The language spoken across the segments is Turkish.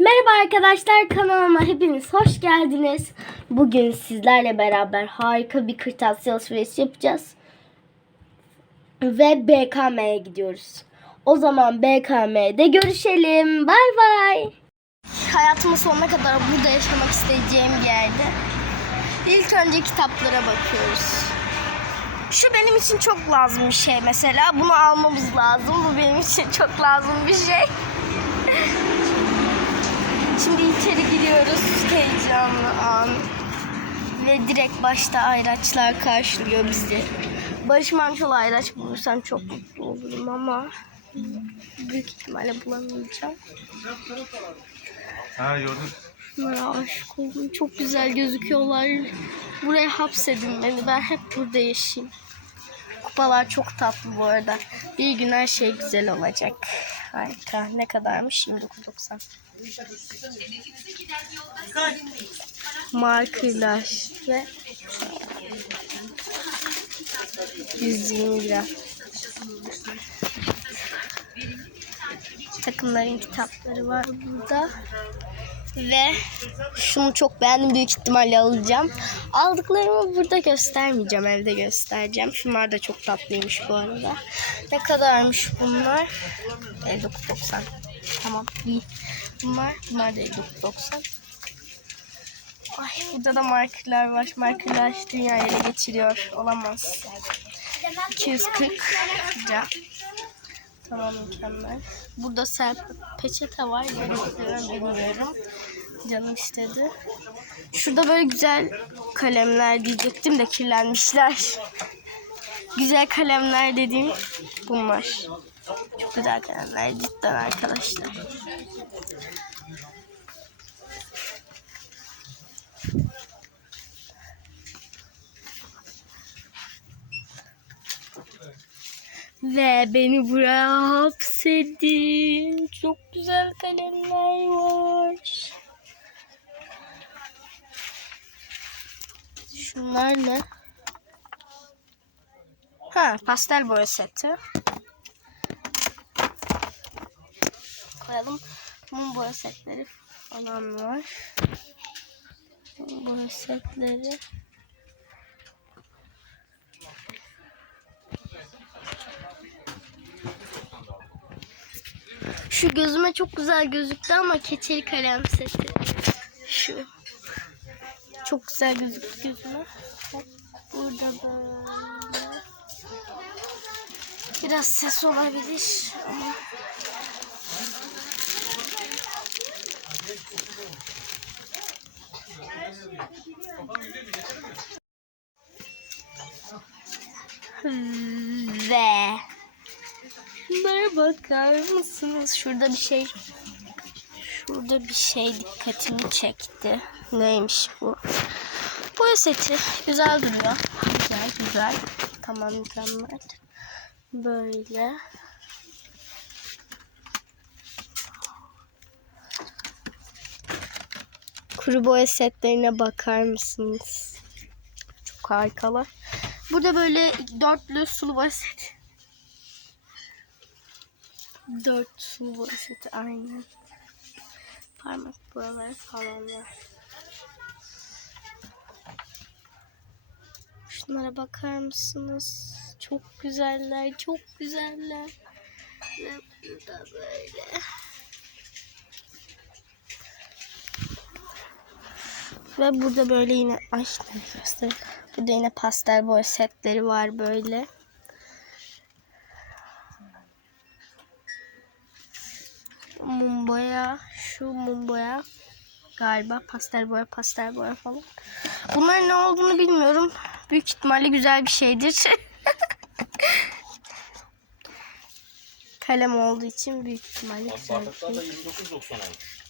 Merhaba arkadaşlar kanalıma hepiniz hoş geldiniz. Bugün sizlerle beraber harika bir kırtasiye alışverişi yapacağız. Ve BKM'ye gidiyoruz. O zaman BKM'de görüşelim. Bay bay. Hayatımın sonuna kadar burada yaşamak isteyeceğim bir yerde. İlk önce kitaplara bakıyoruz. Şu benim için çok lazım bir şey mesela. Bunu almamız lazım. Bu benim için çok lazım bir şey. Şimdi içeri giriyoruz. Heyecanlı an. Ve direkt başta ayraçlar karşılıyor bizi. Barış Manço'lu ayraç bulursam çok mutlu olurum ama büyük ihtimalle bulamayacağım. Ha gördüm. Bunlara aşık oldum. Çok güzel gözüküyorlar. Buraya hapsedin beni. Ben hep burada yaşayayım. Kupalar çok tatlı bu arada. Bir gün her şey güzel olacak. Harika. Ne kadarmış? 29.90. Markerlar ve 120 lira. Takımların kitapları var burada. Ve şunu çok beğendim. Büyük ihtimalle alacağım. Aldıklarımı burada göstermeyeceğim. Evde göstereceğim. Şunlar da çok tatlıymış bu arada. Ne kadarmış bunlar? 59.90. Tamam iyi. Bunlar, bunlar da 59.90. Ay burada da markerlar var. Markerlar dünyayı ele geçiriyor. Olamaz. 240 lira. Tamam mükemmel. Burada serp peçete var. Görüyorum bilmiyorum. Canım istedi. Şurada böyle güzel kalemler diyecektim de kirlenmişler. Güzel kalemler dediğim bunlar. Çok güzel kalemler cidden arkadaşlar. Ve beni buraya hapsedin. Çok güzel kalemler var. Şunlar ne? Ha, pastel boya seti. Koyalım. Mum boya setleri falan var. Mum boya setleri. Şu gözüme çok güzel gözüktü ama keçeli kalem seti. Şu. Çok güzel gözüktü gözüme. Burada böyle. Biraz ses olabilir ama. Ve Şunlara bakar mısınız? Şurada bir şey Şurada bir şey dikkatimi çekti. Neymiş bu? Boya seti. Güzel duruyor. Güzel güzel. Tamam mükemmel. Böyle. Kuru boya setlerine bakar mısınız? Çok harikalar. Burada böyle dörtlü sulu boya seti. Dört boya seti aynen. Parmak buraları falan var. Şunlara bakar mısınız? Çok güzeller, çok güzeller. Ve burada böyle. Ve burada böyle yine ay ne göstereyim. Burada yine pastel boya setleri var böyle. Mum boya, şu mum boya galiba pastel boya, pastel boya falan. Bunların ne olduğunu bilmiyorum. Büyük ihtimalle güzel bir şeydir. Kalem olduğu için büyük ihtimalle güzel bir Bardaklar da şey. 29.90 olmuş.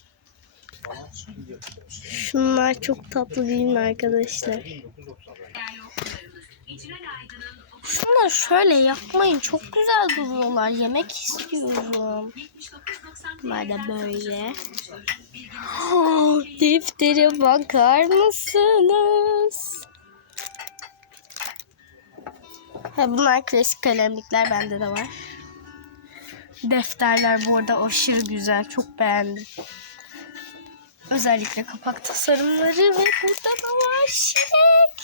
Şunlar çok tatlı değil mi arkadaşlar? 29.90. Şunları şöyle yapmayın. Çok güzel duruyorlar. Yemek istiyorum. Da böyle. Oh, deftere bakar mısınız? Ha, bunlar klasik kalemlikler bende de var. Defterler bu arada aşırı güzel. Çok beğendim. Özellikle kapak tasarımları ve burada da var şirek.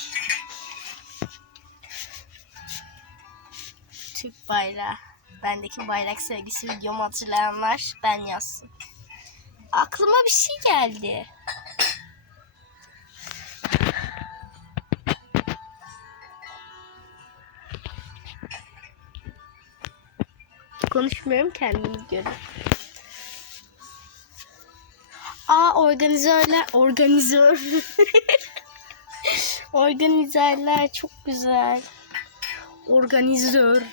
Türk bayrağı. Bendeki bayrak sevgisi videomu hatırlayanlar ben yazsın. Aklıma bir şey geldi. Konuşmuyorum kendimiz görün. Aa organizörler, organizör. Organizörler çok güzel. Organizör.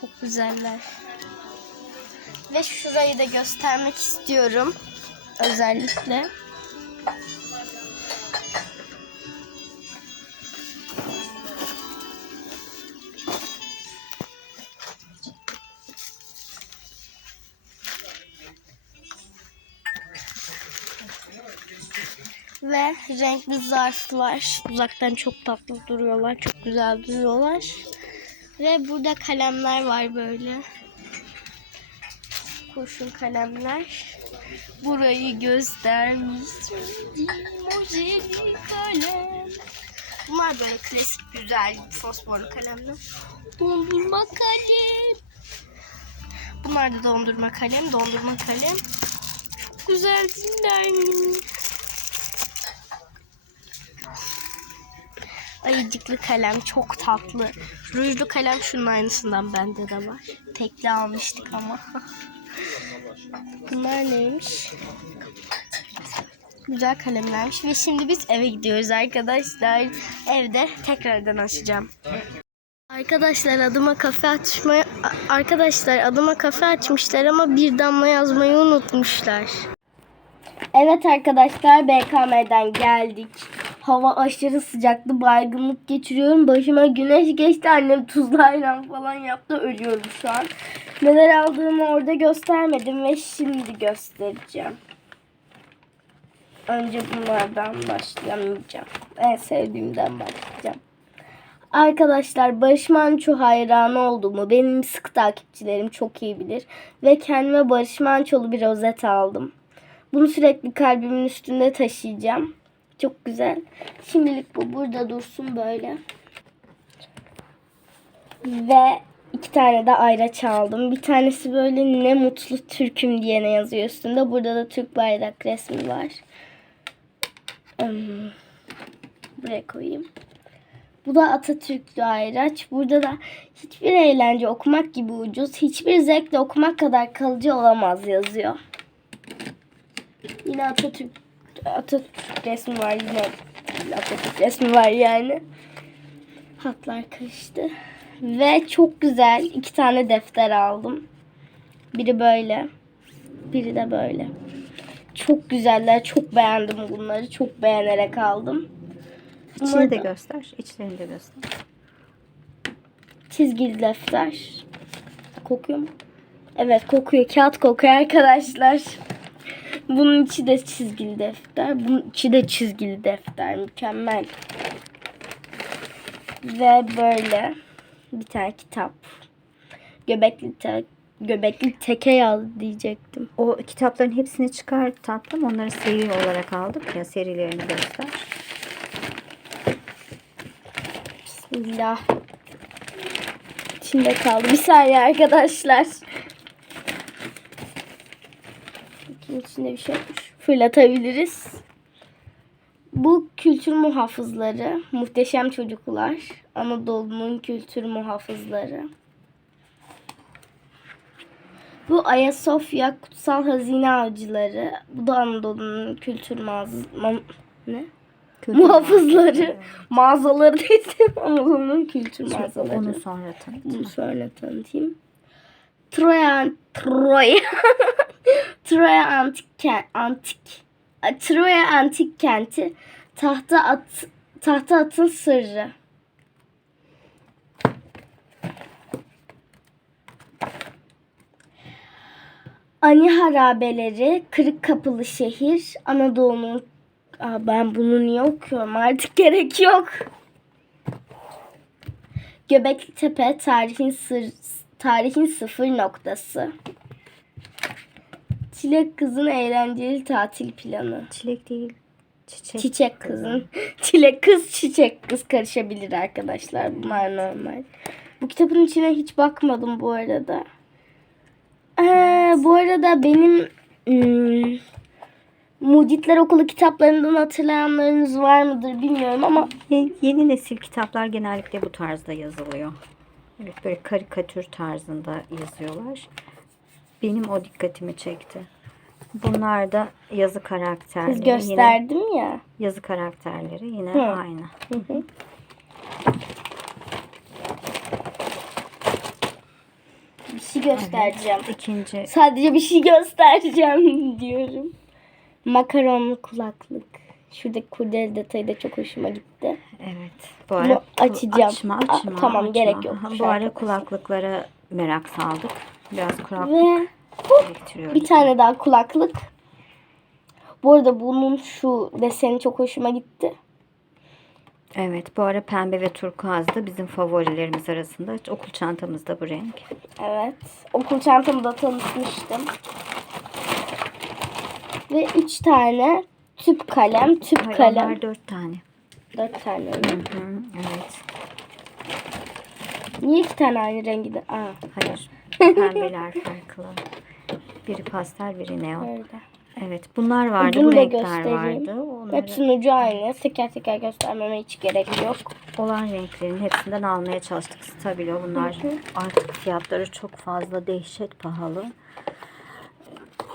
Çok güzeller. Ve şurayı da göstermek istiyorum. Özellikle. Ve renkli zarflar. Uzaktan çok tatlı duruyorlar. Çok güzel duruyorlar. Ve burada kalemler var böyle. Kurşun kalemler. Burayı göstermiş. Mojeli kalem. Bunlar böyle klasik güzel fosforlu kalemler. Dondurma kalem. Bunlar da dondurma kalem. Dondurma kalem. Çok güzel mi? Ayıcıklı kalem çok tatlı. Rujlu kalem şunun aynısından bende de var. Tekli almıştık ama. Bunlar neymiş? Güzel kalemlermiş ve şimdi biz eve gidiyoruz arkadaşlar. Evde tekrardan açacağım. Arkadaşlar adıma kafe açmayı arkadaşlar adıma kafe açmışlar ama bir damla yazmayı unutmuşlar. Evet arkadaşlar BKM'den geldik. Hava aşırı sıcaktı. Baygınlık geçiriyorum. Başıma güneş geçti. Annem tuzlu ayran falan yaptı. Ölüyorum şu an. Neler aldığımı orada göstermedim ve şimdi göstereceğim. Önce bunlardan başlamayacağım. En sevdiğimden başlayacağım. Arkadaşlar Barış Manço hayranı olduğumu benim sık takipçilerim çok iyi bilir. Ve kendime Barış Manço'lu bir rozet aldım. Bunu sürekli kalbimin üstünde taşıyacağım. Çok güzel. Şimdilik bu burada dursun böyle. Ve iki tane de ayraç aldım. Bir tanesi böyle ne mutlu Türk'üm diye ne yazıyor üstünde. Burada da Türk bayrak resmi var. Buraya koyayım. Bu da Atatürk'lü ayraç. Burada da hiçbir eğlence okumak gibi ucuz, hiçbir zevkle okumak kadar kalıcı olamaz yazıyor. Yine Atatürk Atatürk resmi var yine Atatürk resmi var yani. Hatlar karıştı. Ve çok güzel iki tane defter aldım. Biri böyle. Biri de böyle. Çok güzeller. Çok beğendim bunları. Çok beğenerek aldım. İçini Bunlar de göster. içlerini de göster. Çizgili defter. Kokuyor mu? Evet kokuyor. Kağıt kokuyor arkadaşlar. Bunun içi de çizgili defter. Bunun içi de çizgili defter. Mükemmel. Ve böyle bir tane kitap. Göbekli te göbekli teke yaz diyecektim. O kitapların hepsini çıkar tatlım. Onları seri olarak aldık ya serilerini göster. Bismillah. İçinde kaldı. Bir saniye arkadaşlar. Bakayım içinde bir şey yokmuş. Fırlatabiliriz. Bu kültür muhafızları. Muhteşem çocuklar. Anadolu'nun kültür muhafızları. Bu Ayasofya Kutsal Hazine Avcıları. Bu da Anadolu'nun kültür mağaz... ma- ne? Kültür Muhafızları. mağazası. Mağazaları dedim. Anadolu'nun kültür mağazaları. Onu sonra tanıt. Bunu sonra tanıtayım. Troya, Troya, Troya antik kent, antik, Troya antik kenti, tahta at, tahta atın sırrı. Ani harabeleri, kırık kapılı şehir, Anadolu'nun... Ben bunu niye okuyorum artık gerek yok. Göbekli Tepe tarihin sır, tarihin sıfır noktası. Çilek kızın eğlenceli tatil planı. Çilek değil. Çiçek. Çiçek kızın. Çilek kız, çiçek kız karışabilir arkadaşlar. Bunlar normal. Bu kitabın içine hiç bakmadım bu arada. Ee, bu arada benim hmm, Mucitler Okulu kitaplarından hatırlayanlarınız var mıdır bilmiyorum ama Ye- Yeni nesil kitaplar genellikle bu tarzda yazılıyor. Evet böyle karikatür tarzında yazıyorlar. Benim o dikkatimi çekti. Bunlar da yazı karakterleri. kız Yine gösterdim ya. yazı karakterleri yine Hı. aynı. Bir şey göstereceğim. İkinci Sadece bir şey göstereceğim diyorum. Makaronlu kulaklık. Şuradaki kurdele detayı da çok hoşuma gitti. Evet. Bu Bunu ara kul- açacağım. Açma, açma, tamam, açma. gerek yok. Ha, Bu ara kulaklıklara merak saldık. Biraz kulaklık Ve biriktiriyoruz. bir tane daha kulaklık. Bu arada bunun şu deseni çok hoşuma gitti. Evet bu ara pembe ve turkuaz da bizim favorilerimiz arasında. Okul çantamızda bu renk. Evet. Okul çantamı da tanıtmıştım. Ve üç tane tüp kalem. Tüp Hayır, kalem. onlar dört tane. Dört tane. Hı hı, evet. Niye iki tane aynı rengi de? Aa, Hayır. Pembeler farklı. Biri pastel, biri neon. öyle. Evet, bunlar vardı. Ucunu bu da renkler göstereyim. vardı. Onları Hepsinin ucu aynı. Teker teker göstermeme hiç gerek yok. olan renklerin hepsinden almaya çalıştık. Stabilo bunlar artık fiyatları çok fazla dehşet pahalı.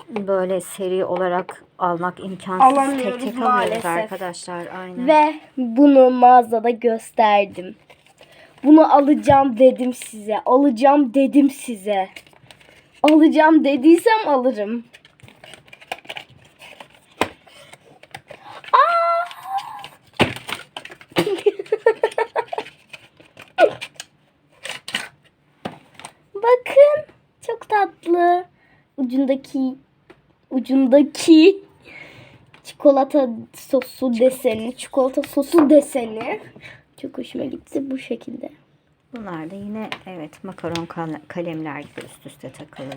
Böyle seri olarak almak imkansız. Alamıyoruz tek tek maalesef. arkadaşlar. Aynen. Ve bunu mağazada gösterdim. Bunu alacağım dedim size. Alacağım dedim size. Alacağım dediysem alırım. Aa! Bakın çok tatlı. Ucundaki ucundaki çikolata sosu deseni, çikolata sosu deseni çok hoşuma gitti bu şekilde. Bunlar da yine evet makaron kal- kalemler gibi üst üste takılıyor.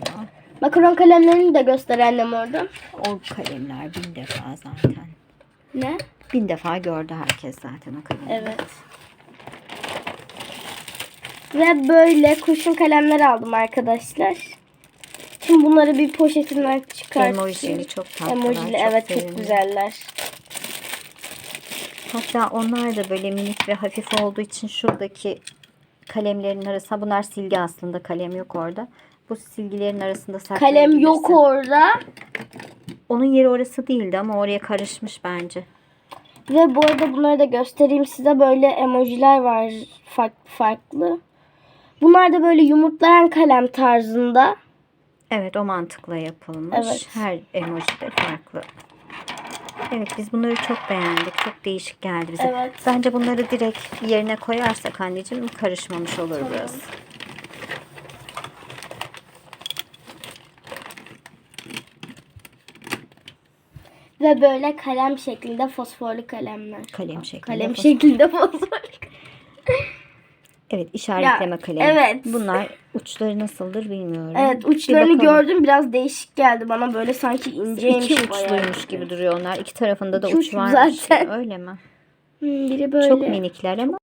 Makaron kalemlerini de göster annem orada. O kalemler bin defa zaten. Ne? Bin defa gördü herkes zaten o kalemleri. Evet. Ve böyle kurşun kalemler aldım arkadaşlar. Şimdi bunları bir poşetinden çıkartıyorum. Emojili çok tatlılar. Emojili çok evet sevimli. çok güzeller. Hatta onlar da böyle minik ve hafif olduğu için şuradaki kalemlerin arasında bunlar silgi aslında kalem yok orada. Bu silgilerin arasında saklayabilirsin. Kalem yok orada. Onun yeri orası değildi ama oraya karışmış bence. Ve bu arada bunları da göstereyim size. Böyle emojiler var farklı farklı. Bunlar da böyle yumurtlayan kalem tarzında. Evet o mantıkla yapılmış. Evet. Her emoji de farklı. Evet biz bunları çok beğendik. Çok değişik geldi bize. Evet. Bence bunları direkt yerine koyarsak anneciğim karışmamış olur biraz. Ve böyle kalem şeklinde fosforlu kalemler. Kalem şeklinde. Kalem fos- şeklinde fosforlu. Evet işaretleme Ya, kalemi. evet. Bunlar uçları nasıldır bilmiyorum. Evet Bir uçlarını bakalım. gördüm biraz değişik geldi bana böyle sanki inceymiş. İki uçluymuş gibi duruyor onlar. İki tarafında da İki uç uç varmış. zaten. Öyle mi? Hmm, biri böyle. Çok minikler ama